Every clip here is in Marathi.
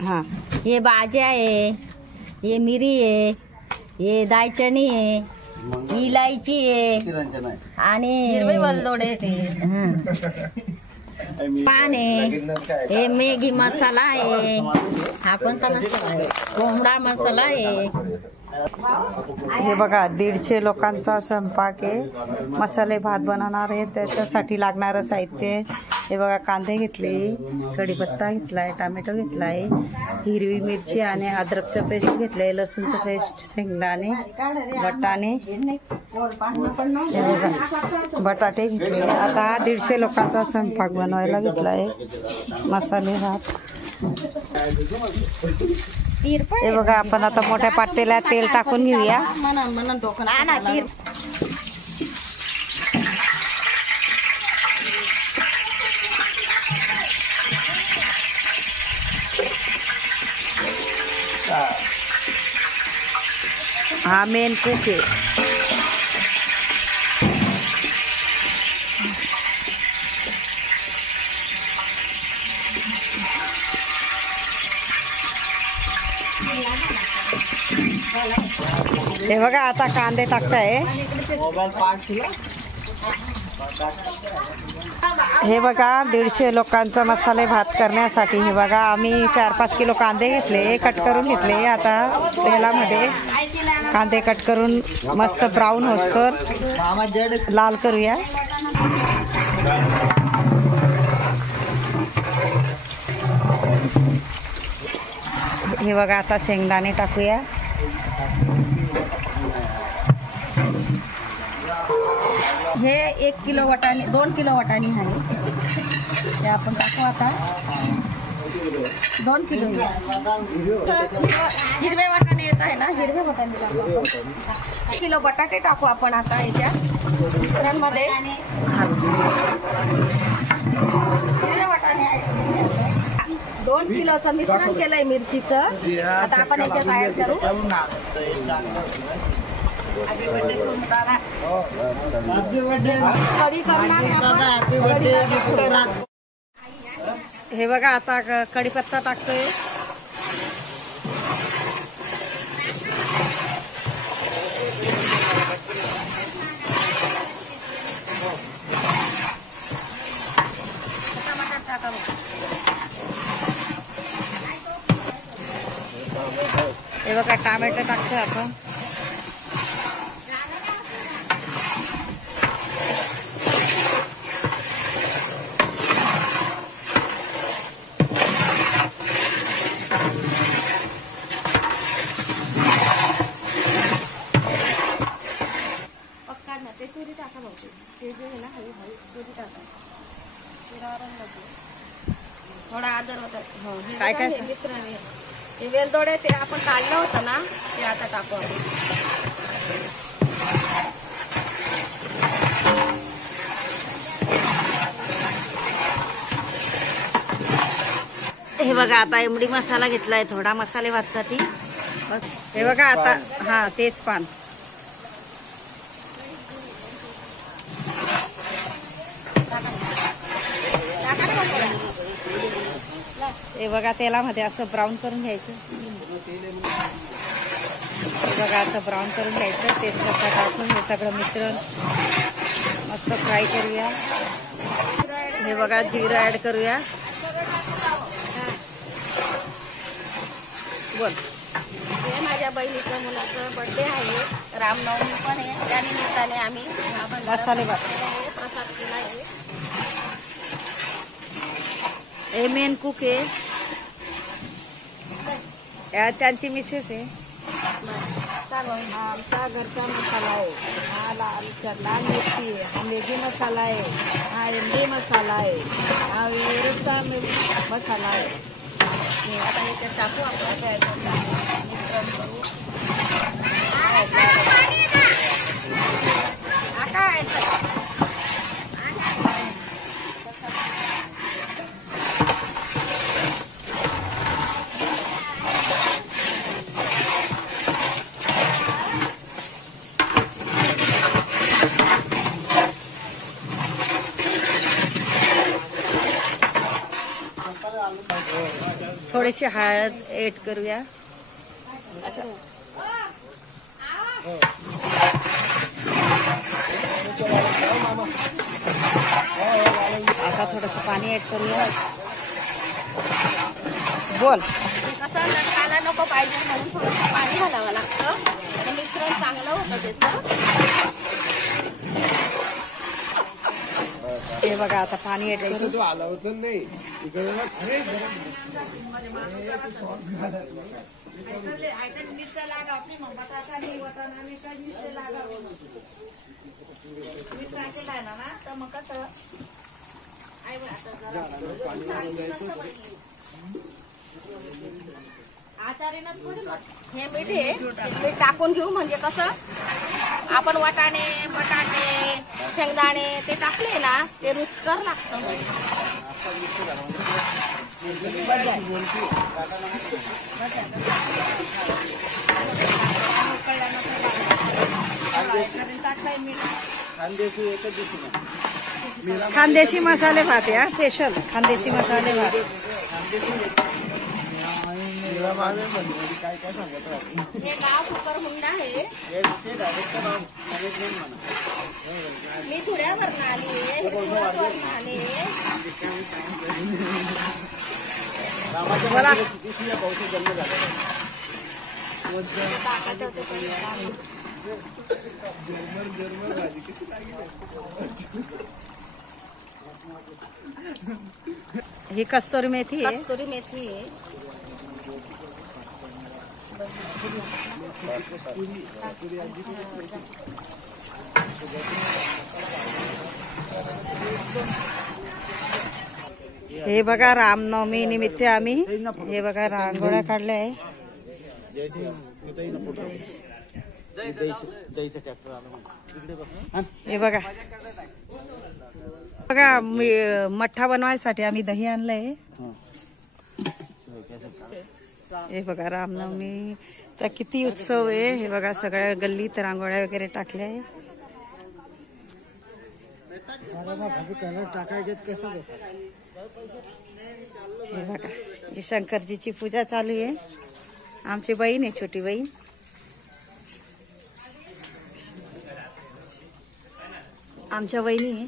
हाँ, ये बाजा है, ये मिरी है, ये दालचिनी है, इलायची आहे आणि हिरवे वेलदोडे पान आहे, हे मॅगी मसाला आहे, हा कोणता मसाला आहे, कोंबडा मसाला आहे. हे बघा 150 लोकांचा स्वयंपाक आहे. मसाले भात बनवणार आहे, त्याच्यासाठी लागणारं साहित्य हे बघा. कांदे घेतले, कढीपत्ता घेतलाय, टोमॅटो घेतलाय, हिरवी मिरची आणि अद्रकचं पेस्ट घेतलंय, लसूणचं पेस्ट, शेंगदाणे, बटाणे, हे बघा बटाटे घेतले. आता 150 लोकांचा स्वयंपाक बनवायला घेतलाय. मसाले भात हे बघा. आपण आता मोठ्या पातेल्यात तेल टाकून घेऊया. हा मेन कुक आहे. हे बघा आता कांदे टाकताय. हे बघा 150 लोकांचा मसाले भात करण्यासाठी हे बघा आम्ही 4-5 किलो कांदे घेतले, कट करून घेतले. आता तेलामध्ये कांदे कट करून मस्त ब्राऊन होसतर लाल करूया. हे बघा आता शेंगदाणे टाकूया. हे 1 किलो वाटाणे, 2 किलो वाटाणे आहे, ते आपण टाकू आता. 2 किलो हिरवे वाटाणे येत आहे ना, हिरवे वाटाणे टाकू. 1 किलो बटाटे टाकू आपण आता याच्या मिश्रणमध्ये. हिरवे वाटाणे 2 किलोचं मिश्रण केलंय मिरचीचं. आता आपण याच्यात ऍड करू. हे बघा आता कढीपत्ता टाकतोय. हे बघा टोमॅटो टाकतोय आपण. थोडा आदर होता. काय काय मिश्रण आहे, हे वेलदोडे ते आपण काढलं होतं ना, ते आता टाकू आपण. हे बघा आता इमडी मसाला घेतलाय थोडा मसाले भातसाठी. हे बघा आता हा तेच पान. हे बघा तेलामध्ये असं ब्राऊन करून घ्यायचं. हे बघा असं ब्राऊन करून घ्यायचं. तेजपत्ता टाकून हे सगळं मिश्रण मस्त फ्राय करूया. हे बघा जिरं ऍड करूया. बोल. हे माझ्या बहिणीचं मुलाचं बर्थडे आहे, रामनवमी पण आहे, त्या निमित्ताने आम्ही मसाले भात प्रसाद केला आहे. हे मेन कुक आहे, त्यांची मिसेस आहे. आमचा घरचा मसाला आहे, हा लाल मिरची आहे, हा मॅगी मसाला आहे, हा इमली मसाला आहे, हा वेरूचा मसाला आहे. आता याच्यात टाकू आपण. थोडे थोडीशी हळद ऍड करूया. आता थोडंसं पाणी ऍड करूया. बोल. कसं लटकायला नको पाहिजे म्हणून थोडंसं पाणी घालावं लागतं. मिश्रण चांगलं होतं त्याचं. हे बघा आता पाणी ऍड करू. आचार्यानं थोडी हे मीठ आहे, मीठ टाकून घेऊ म्हणजे कसं आपण वाटाणे बटाटे शेंगदाणे ते टाकले ना ते रुचकर लागतं. खानदेशी मसाले भात या स्पेशल खानदेशी मसाले भात. हे गाव कुकरमुंडा आहे. मी धुळ्यावरनं आली आहे, धुळ्यावरनं आले. बोला. ही कस्तुरी मेथी आहे. कस्तुरी मेथी आहे. हे बघा रामनवमी निमित्त आम्ही हे बघा रांगोळ्या काढल्या आहे. हे बघा बघा मठ्ठा बनवायसाठी आम्ही दही आणलंय. हे बघा रामनवमीचा किती उत्सव आहे. हे बघा सगळ्या गल्लीत रांगोळ्या वगैरे टाकल्या आहे. हे बघा ही शंकरजीची पूजा चालू आहे. आमची बहीण आहे, छोटी बहीण. आमच्या बहिणी आहे.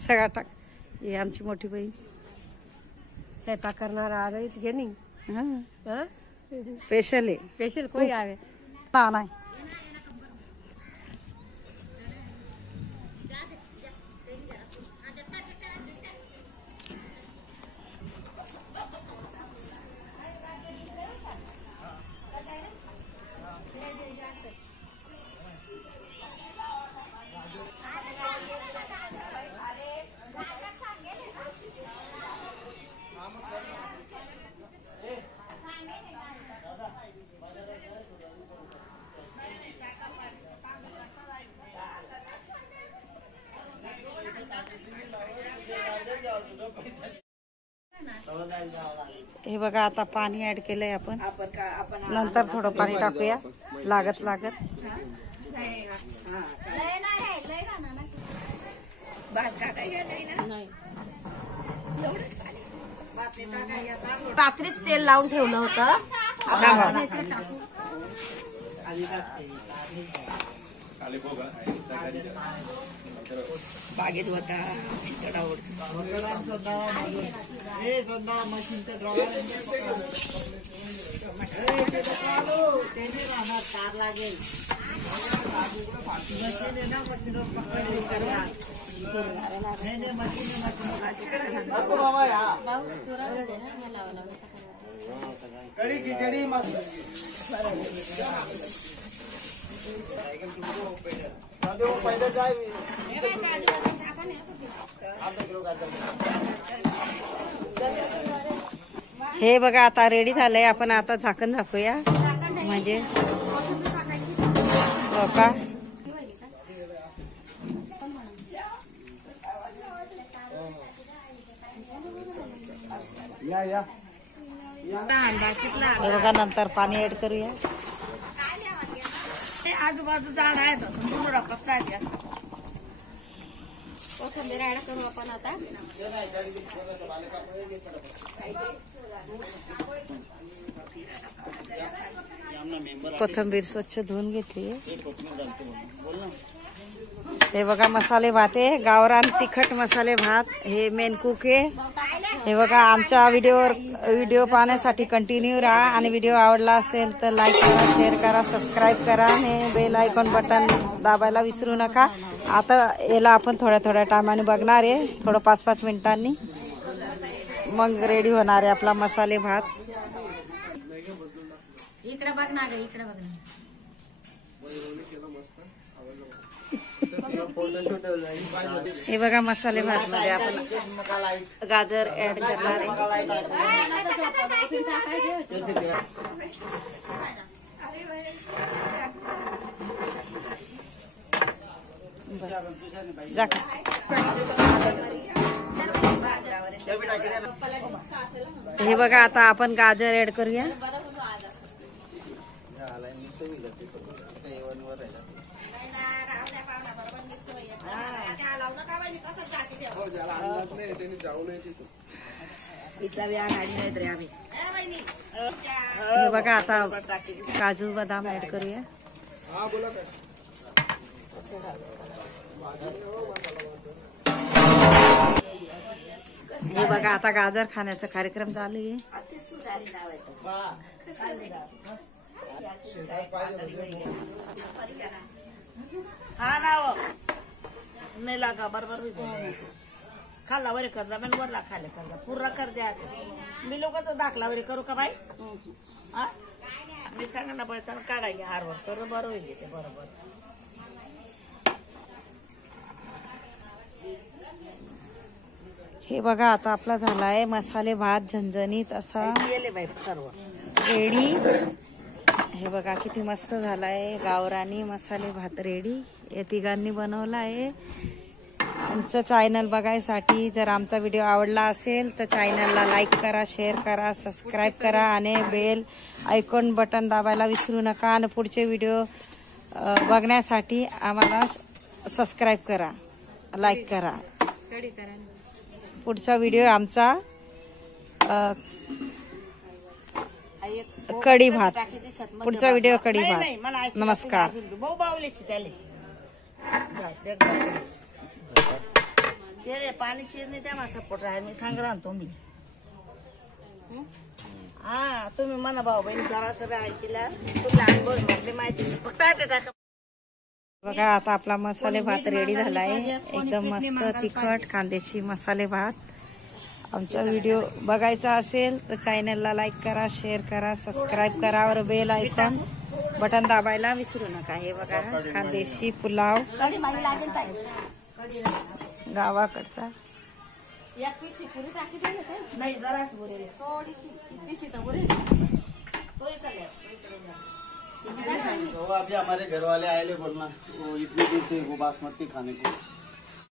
सगळा टाक. ही आमची मोठी बहीण स्वयंपाक करणार आलोय घे नाही. स्पेशल आहे. स्पेशल कोई आवे ना नाही. हे बघा आता पाणी ऍड केलंय आपण नंतर थोडं पाणी टाकूया लागत लागत. रात्रीच तेल लावून ठेवलं होतं. बागेत होता कड़ी खिचड़ी मस्त पहले जाए हे बघा आता रेडी झालंय. आपण आता झाकण झाकूया म्हणजे का हे बघा नंतर पाणी ऍड करूया. आजूबाजू झाड आहेत कोथिंबीर ऍड करू आपण आता. कोथिंबीर स्वच्छ धुवून घेतली. हे बघा मसाले भात आहे गावरान तिखट मसाले भात. हे मेन कुक आहे. हे बघा आमच्या व्हिडिओ पाहण्यासाठी कंटिन्यू राहा आणि व्हिडिओ आवडला असेल तर लाईक करा, शेअर करा, सबस्क्राईब करा आणि बेल आयकॉन बटन दाबायला विसरू नका. आता याला आपण थोड्या टायमाने बघणार आहे थोडं 5-5 मिनिटांनी मग रेडी होणार आहे आपला मसाले भात. इकडे बघ ना ग इकडे बघ ना. हे बघा मसाले भात मध्ये आपण गाजर ऍड करणार आहे. बस हे बघा आता आपण गाजर ऍड करूया. हे बघा आता काजू बदाम ऍड करूया. हे बघा आता गाजर खाण्याचा कार्यक्रम चालू आहे. हा ना नाही लागा बरोबर खाल्ला वरे कर्जा पण वरला खाले कर्जा पूर्ण कर द्या. मी लोक तर दाखला वरे करू का बाई. मी सांगा ना बाई चाल काढायला हारवर तर बरं होईल ते बरोबर. हे बघा आता आपला झालाय मसाले भात झणझणीत असा रेडी. हे बघा किती मस्त झालाय गावरानी मसाले भात रेडी. या तिघांनी बनवला आहे. आमचं चॅनल बघायसाठी जर आमचा व्हिडिओ आवडला असेल तर चॅनलला लाईक करा, शेअर करा, सबस्क्राईब करा आणि बेल आयकॉन बटन दाबायला विसरू नका. आणि पुढचे व्हिडिओ बघण्यासाठी आम्हाला सबस्क्राईब करा, लाईक करा. पुढचा व्हिडिओ आमचा कढी भात. पुढचा व्हिडिओ कढी भात. नमस्कार. पाणी शिजणे त्या माझा सपोर्ट आहे. मी सांगणार तुम्ही हा तुम्ही म्हणा भाऊ बहिणी जरा सगळं ऐकला तुम्ही अनुभव म्हटले माहिती फक्त. बघा आता आपला मसाले भात रेडी झाला आहे. एकदम मस्त तिखट कांद्याची मसाले भात. आमचा व्हिडिओ बघायचा असेल तर चॅनलला लाईक करा, शेअर करा, सबस्क्राईब करा और बेल आयकॉन बटन दाबायला विसरू नका. हे बघा खानदेशी पुलाव गावाकडचा. तो अभी हमारे घर वाले आए ले बोलना वो इतने दिन से वो बासमती खाने को